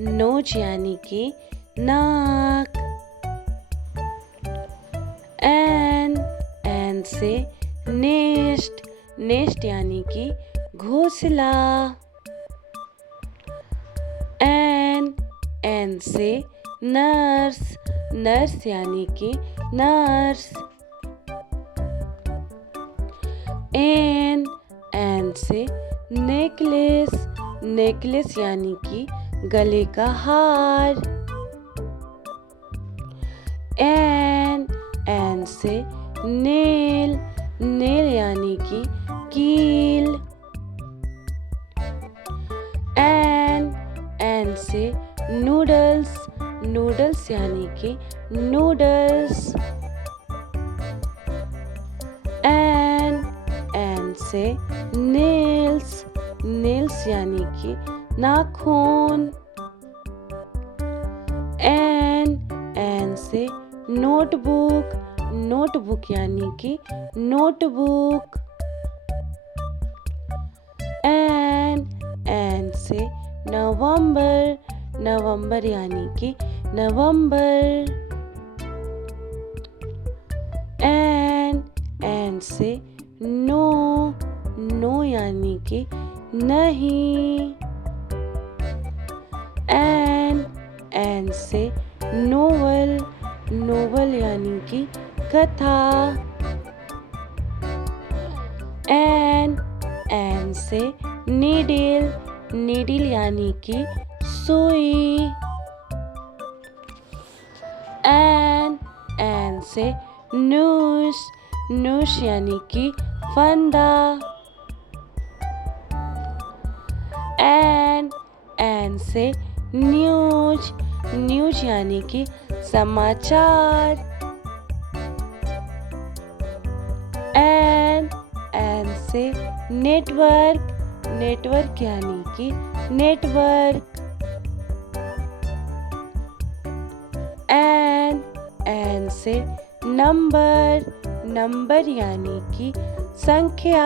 Knows यानी कि नाक। एन से नेस्ट, नेस्ट यानी कि घोंसला। एन से नर्स, नर्स यानी कि नर्स। एन से नेकलेस, नेकलेस यानी कि गले का हार। एन से नेल, नेल यानी कि कील। एन से नूडल्स, नूडल्स यानी कि नूडल्स। एन से नेल्स, नेल्स यानी कि नाखून। एन से नोटबुक, नोटबुक यानी कि नोटबुक। एन से नवंबर, नवंबर यानी कि नवंबर। एन से नो, नो यानी कि नहीं। एन से नोवेल, नोवेल यानी कि कथा। एन से नीडल, नीडल यानी कि सुई। एन से नूश, नूश यानी कि फंदा। एन से न्यूज, न्यूज यानी कि समाचार। एन से नेटवर्क, नेटवर्क यानी कि नेटवर्क। एन से नंबर, नंबर यानी कि संख्या।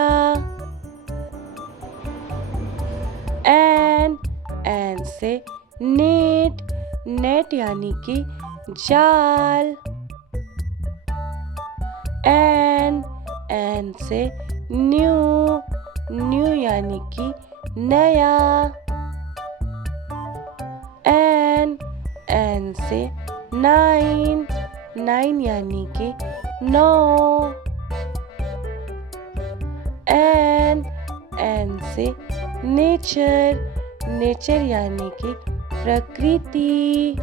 एन से नेट, नेट यानी कि जाल। एन से न्यू, न्यू यानी कि नया। एन से नाइन, नाइन यानी कि 9। एन से नेचर, नेचर यानी कि प्रकृति।